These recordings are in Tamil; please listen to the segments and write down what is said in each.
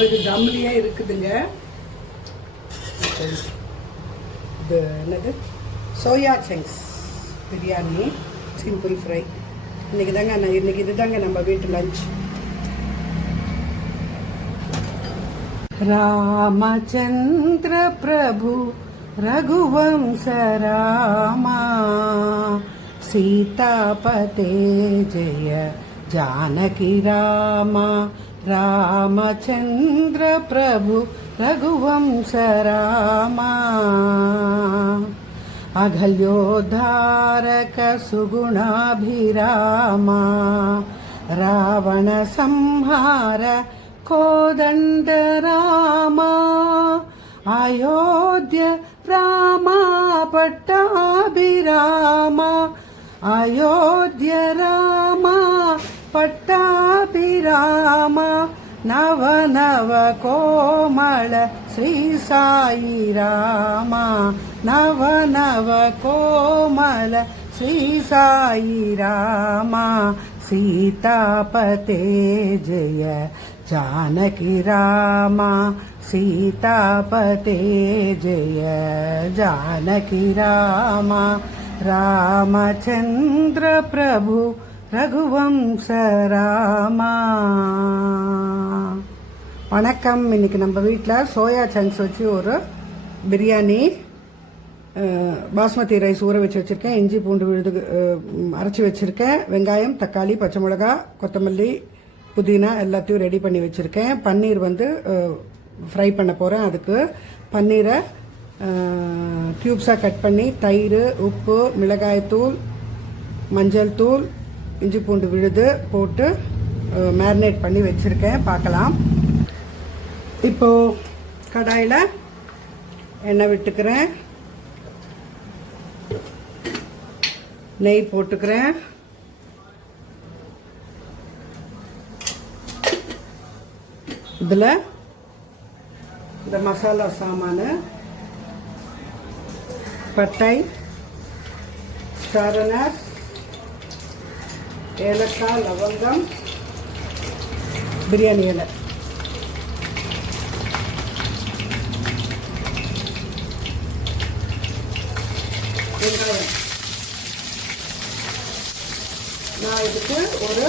இது தம்லியே இருக்குதுங்க. இது என்னது soya chunks biryani simple fry. இன்னைக்கு இதுதாங்க நம்ம வீட்டு லஞ்ச். ராமச்சந்திர பிரபு ரகுவம்ச ராமா சீதாபதே ஜெய ஜானகி ராமா. ராமச்சந்திர பிரபு ரகுவம்ச ராமா அகல்யோத்தாரக சுகுணாபிராமா ராவண சம்ஹார கோதண்ட ராமா அயோத்திய ராமா பட்டாபிராமா அயோத்திய ராமா பட்டாபிராமா நவ நவ கோமள ஸ்ரீ சாயி ராமா நவ நவ கோமள ஸ்ரீ சாயி ராமா சீதாபதே ஜெய ஜானகி ராமா சீதாபதே ஜெய ஜானகி ராமா ராமச்சந்திர பிரபு ரகுவம்ச ராமா. வணக்கம். இன்னைக்கு நம்ம வீட்டில் சோயா சங்க்ஸ் வச்சு ஒரு பிரியாணி. பாஸ்மதி ரைஸ் ஊற வச்சு வச்சுருக்கேன். இஞ்சி பூண்டு விழுது அரைச்சி வச்சுருக்கேன். வெங்காயம், தக்காளி, பச்சை மிளகா, கொத்தமல்லி, புதினா எல்லாத்தையும் ரெடி பண்ணி வச்சுருக்கேன். பன்னீர் ஃப்ரை பண்ண போகிறேன். அதுக்கு பன்னீரை க்யூப்ஸாக கட் பண்ணி தயிர், உப்பு, மிளகாய்த்தூள், மஞ்சள் தூள், இஞ்சி பூண்டு விழுது போட்டு மேரினேட் பண்ணி வச்சுருக்கேன். பார்க்கலாம். இப்போது கடாயில் எண்ணெய் விட்டுக்கிறேன். நெய் போட்டுக்கிறேன். இதில் இந்த மசாலா சாமான் பட்டை, ஸ்டார், ஏலக்காய், லவங்கம், பிரியாணி இலை, வெங்காயம். நான் இதுக்கு ஒரு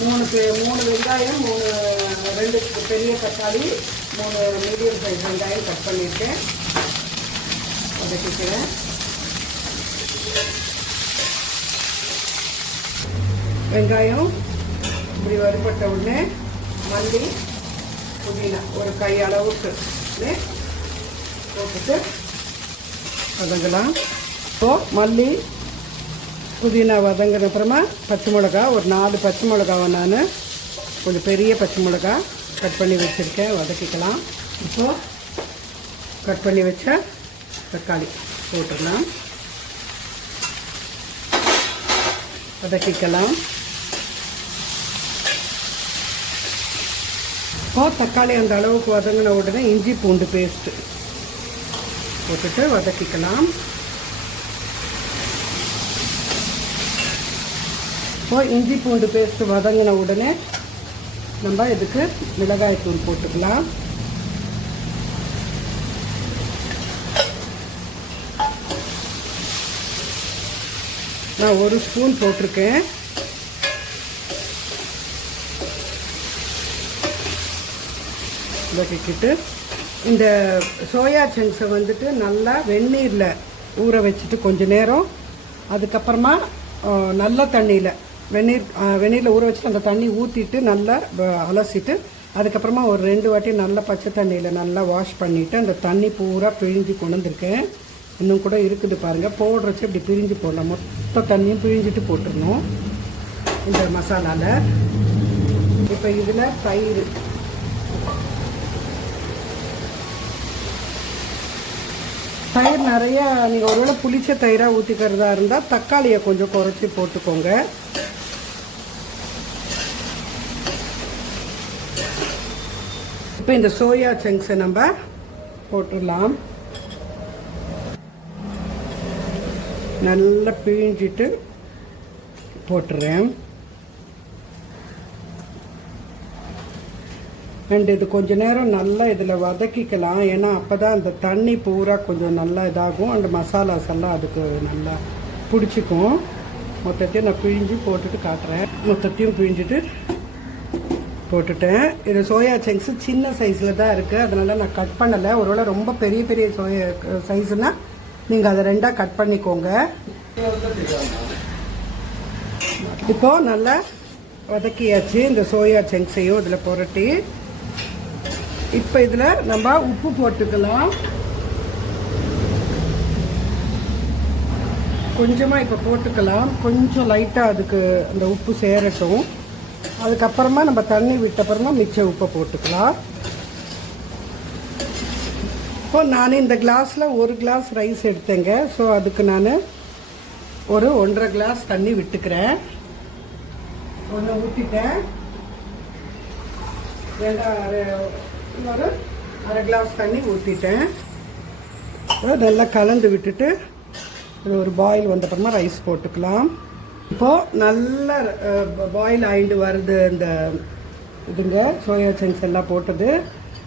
மூணு வெங்காயம், ரெண்டு பெரிய தக்காளி, 3 மீடியம் சைஸ் வெங்காயம் கட் பண்ணியிருக்கேன். வதக்கிக்கிறேன். வெங்காயம் இப்படி வறுபட்ட உடனே மல்லி, புதினா ஒரு கை அளவுக்கு போட்டுட்டு வதங்கலாம். இப்போது மல்லி புதினா வதங்கின அப்புறமா பச்சை மிளகா ஒரு 4 பச்சை மிளகாவை நான் கொஞ்சம் பெரிய பச்சை மிளகா கட் பண்ணி வச்சுருக்கேன். வதக்கிக்கலாம். இப்போது கட் பண்ணி வச்ச தக்காளி போட்டுடலாம். வதக்கிக்கலாம். இப்போது தக்காளி அந்த அளவுக்கு வதங்கின உடனே இஞ்சி பூண்டு பேஸ்ட்டு போட்டுட்டு வதக்கிக்கலாம். இப்போது இஞ்சி பூண்டு பேஸ்ட்டு வதங்கின உடனே நம்ம இதுக்கு மிளகாய் தூள் போட்டுக்கலாம். நான் 1 ஸ்பூன் போட்டிருக்கேன். வதக்கிட்டு இந்த சோயா சங்க்ஸை நல்லா வெந்நீரில் ஊற வச்சுட்டு கொஞ்சம் நேரம், அதுக்கப்புறமா நல்ல தண்ணியில் வெந்நீரில் ஊற வச்சுட்டு அந்த தண்ணி ஊற்றிட்டு நல்லா அலசிட்டு அதுக்கப்புறமா ஒரு 2 வாட்டி நல்லா பச்சை தண்ணியில் நல்லா வாஷ் பண்ணிவிட்டு அந்த தண்ணி பூரா பிழிஞ்சு கொண்டு வந்திருக்கேன். இன்னும் கூட இருக்குது பாருங்கள். போடுறச்சு இப்படி பிழிஞ்சு போடலாம். மொத்த தண்ணியும் பிழிஞ்சிட்டு போட்டுடணும் இந்த மசாலாவில். இப்போ இதில் தயிர் நிறையா நீங்கள் ஒருவேளை புளிச்ச தயிராக ஊற்றிக்கிறதா இருந்தால் தக்காளியை கொஞ்சம் குறைச்சி போட்டுக்கோங்க. இப்போ இந்த சோயா சங்க்ஸை நம்ம போட்டுடலாம். நல்லா பிழிஞ்சிட்டு போட்டுறேன். அண்ட் இது கொஞ்ச நேரம் நல்லா இதில் வதக்கிக்கலாம். ஏன்னா அப்போ தான் அந்த தண்ணி பூரா கொஞ்சம் நல்லா இதாகும். அந்த மசாலாஸ் எல்லாம் அதுக்கு நல்லா பிடிச்சிக்கும். மொத்தத்தையும் நான் பிழிஞ்சு போட்டுட்டு காட்டுறேன். மொத்தத்தையும் பிழிஞ்சிட்டு போட்டுட்டேன். இது சோயா சங்க்ஸு சின்ன சைஸில் தான் இருக்குது, அதனால் நான் கட் பண்ணலை. ஒருவேளை ரொம்ப பெரிய பெரிய சோயா சைஸுனால் நீங்கள் அதை ரெண்டாக கட் பண்ணிக்கோங்க. இப்போது நல்லா வதக்கியாச்சு இந்த சோயா சங்க்ஸையும் இதில் புரட்டி. இப்போ இதில் நம்ம உப்பு போட்டுக்கலாம். கொஞ்சமாக இப்போ போட்டுக்கலாம். கொஞ்சம் லைட்டாக அதுக்கு அந்த உப்பு சேரட்டும். அதுக்கப்புறமா நம்ம தண்ணி விட்டப்புறமா மிச்ச உப்பை போட்டுக்கலாம். இப்போ நான் இந்த கிளாஸில் 1 கிளாஸ் ரைஸ் எடுத்தேங்க. ஸோ அதுக்கு நான் ஒரு 1.5 கிளாஸ் தண்ணி விட்டுக்கிறேன். ஒன்று ஊற்றிட்டேன். ஒரு 1/2 கிளாஸ் தண்ணி ஊற்றிட்டேன். நல்லா கலந்து விட்டுட்டு ஒரு பாயில் வந்தப்புறமா ரைஸ் போட்டுக்கலாம். இப்போது நல்லா பாயில் ஆகிட்டு வருது இந்த இதுங்க சோயா சங்க்ஸ் எல்லாம் போட்டது.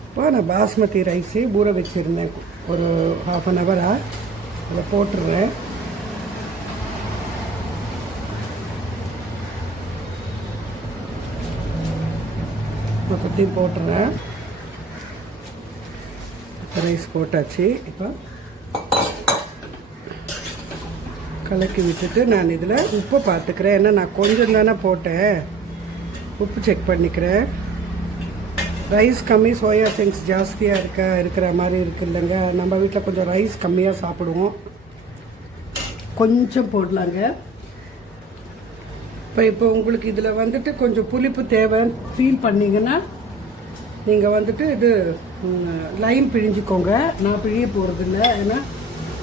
இப்போ நான் பாஸ்மதி ரைஸு ஊற வச்சுருந்தேன் ஒரு 1/2 an hour. அதை போட்டுடுறேன். மொத்தத்தையும் போட்டுறேன். ரைஸ் போட்டாச்சு. இப்போ கலக்கி விட்டுட்டு நான் இதில் உப்பு பார்த்துக்கிறேன். ஏன்னா நான் கொஞ்சம் தானே போட்டேன், உப்பு செக் பண்ணிக்கிறேன். ரைஸ் கம்மி, சோயா சங்க்ஸ் ஜாஸ்தியாக இருக்கிற மாதிரி இருக்கு இல்லைங்க. நம்ம வீட்டில் கொஞ்சம் ரைஸ் கம்மியாக சாப்பிடுவோம். கொஞ்சம் போடலாங்க. இப்போ உங்களுக்கு இதில் வந்துட்டு கொஞ்சம் புளிப்பு தேவை ஃபீல் பண்ணிங்கன்னா நீங்கள் வந்துட்டு இது லைம் பிழிஞ்சிக்கோங்க. நான் பிழிய போகிறதில்ல, ஏன்னா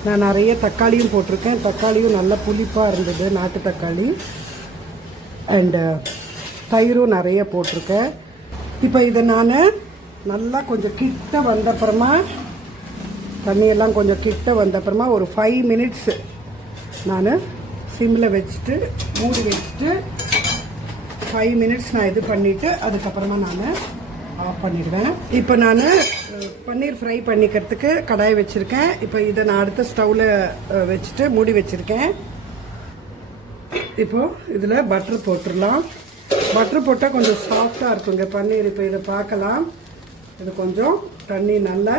நான் நிறைய தக்காளியும் போட்டிருக்கேன். தக்காளியும் நல்லா புளிப்பாக இருந்தது, நாட்டு தக்காளி. அண்டு தயிரும் நிறைய போட்டிருக்கேன். இப்போ இதை நான் நல்லா கொஞ்சம் கிட்ட வந்தப்புறமா, தண்ணியெல்லாம் கொஞ்சம் கிட்ட வந்தப்புறமா ஒரு 5 minutes நான் சிம்மில் வச்சுட்டு மூடி வச்சுட்டு 5 minutes நான் இது பண்ணிவிட்டு அதுக்கப்புறமா நான் ஆஃப் பண்ணிடுவேன். இப்போ நான் பன்னீர் ஃப்ரை பண்ணிக்கிறதுக்கு கடாய் வச்சுருக்கேன். இப்போ இதை நான் அடுத்த ஸ்டவ்வில் வச்சுட்டு மூடி வச்சுருக்கேன். இப்போது இதில் பட்டர் போட்டுடலாம். பட்டர் போட்டால் கொஞ்சம் சாஃப்டாக இருக்குங்க பன்னீர். இப்போ இதை பார்க்கலாம். இது கொஞ்சம் தண்ணி நல்லா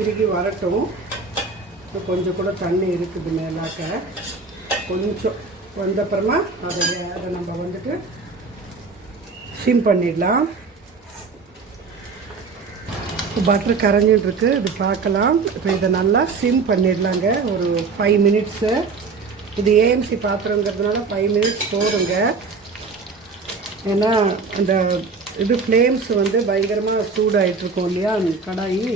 இறுகி வரட்டும். கொஞ்சம் கூட தண்ணி இருக்குது மேலாக்க. கொஞ்சம் வந்தப்புறமா அதை நம்ம வந்துட்டு சிம் பண்ணிடலாம். பட்டர் கரைஞ்சிட்டு இருக்கு, இது பார்க்கலாம். இப்போ இதை நல்லா சிம் பண்ணிடலாங்க ஒரு 5 minutes. இது ஏஎம்சி பாத்திரங்கிறதுனால 5 minutes போடுங்க. ஏன்னா அந்த இது ஃப்ளேம்ஸ் வந்து பயங்கரமாக சூடாகிட்ருக்கோம் இல்லையா கடாயி.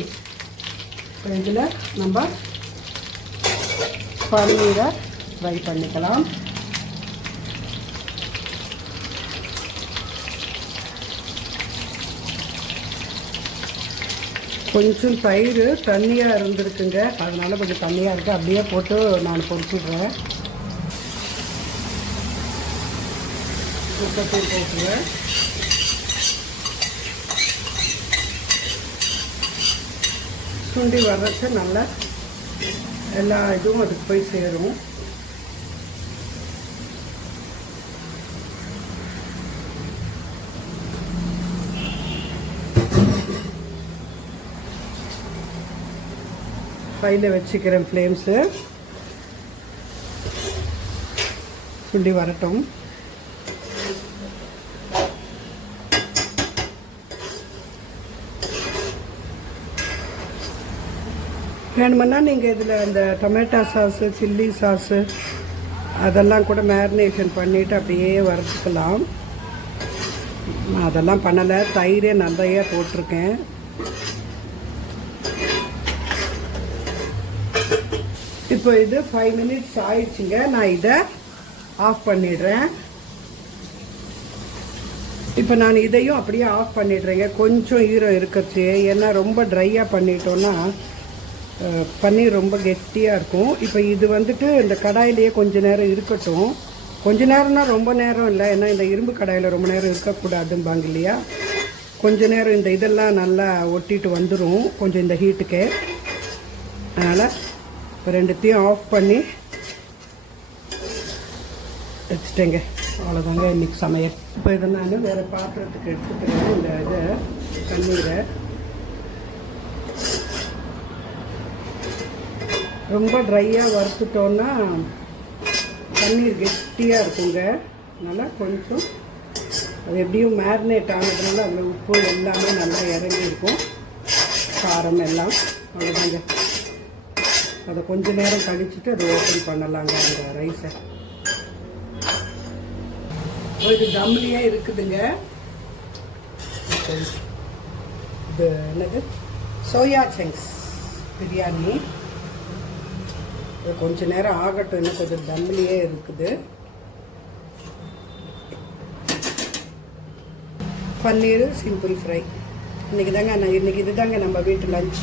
இப்போ இதில் நம்ம பன்னீரை ஃப்ரை பண்ணிக்கலாம். கொஞ்சம் தயிர் தண்ணியாக இருந்திருக்குங்க, அதனால் கொஞ்சம் தண்ணியாக இருக்குது. அப்படியே போட்டு நான் பொரிச்சுடுறேன். உப்பத்தையும் போட்டுருவேன். சுண்டி வர்றச்சு நல்லா எல்லா இதுவும் அதுக்கு போய் சேரும். ஃபைலில் வச்சுக்கிறேன். ஃப்ளேம்ஸு சுண்டி வரட்டும். வேணுமென்னா நீங்கள் இதில் இந்த டொமேட்டோ சாஸு, சில்லி சாஸு அதெல்லாம் கூட மேரினேஷன் பண்ணிவிட்டு அப்படியே வறுத்துக்கலாம். நான் அதெல்லாம் பண்ணலை, தயிரே நிறைய போட்டிருக்கேன். இப்போ இது 5 minutes ஆயிடுச்சுங்க. நான் இதை ஆஃப் பண்ணிடுறேன். இப்போ நான் இதையும் அப்படியே ஆஃப் பண்ணிடுறேங்க. கொஞ்சம் ஈரம் இருக்கச்சு, ஏன்னா ரொம்ப ட்ரையாக பண்ணிட்டோன்னா பன்னீர் ரொம்ப கெட்டியாக இருக்கும். இப்போ இது வந்துட்டு இந்த கடாயிலேயே கொஞ்ச நேரம் இருக்கட்டும். கொஞ்ச நேரம்னா ரொம்ப நேரம் இல்லை, ஏன்னா இந்த இரும்பு கடாயில் ரொம்ப நேரம் இருக்கக்கூடாதும்பாங்க இல்லையா. கொஞ்ச நேரம் இந்த இதெல்லாம் நல்லா ஒட்டிட்டு வந்துடும் கொஞ்சம் இந்த ஹீட்டுக்கு. அதனால் இப்போ ரெண்டுத்தையும் ஆஃப் பண்ணி வச்சுட்டேங்க. அவ்வளோதாங்க இன்னைக்கு சமையல். இப்போ இதை நான் வேறு பாத்திரத்துக்கு எடுத்துக்கிறேன். இந்த இதை பன்னீரை ரொம்ப ட்ரையாக வறுத்துட்டோன்னா பன்னீர் கெட்டியாக இருக்குங்க. அதனால் கொஞ்சம் அது எப்படியும் மேரினேட் ஆனதுனால அதில் உப்பு எல்லாமே நல்லா இறங்கி இருக்கும், காரம் எல்லாம். அவ்வளோதாங்க. அதை கொஞ்ச நேரம் கழிச்சுட்டு அதை ஓப்பன் பண்ணலாங்க அந்த ரைஸை. இது தம்லியே இருக்குதுங்க. இது என்னது சோயா சங்க்ஸ் பிரியாணி. இது கொஞ்ச நேரம் ஆகட்டும், இன்னும் கொஞ்சம் தம்லியே இருக்குது. பன்னீர் சிம்பிள் ஃப்ரை இன்னைக்கு இதுதாங்க நம்ம வீட்டு லஞ்ச்.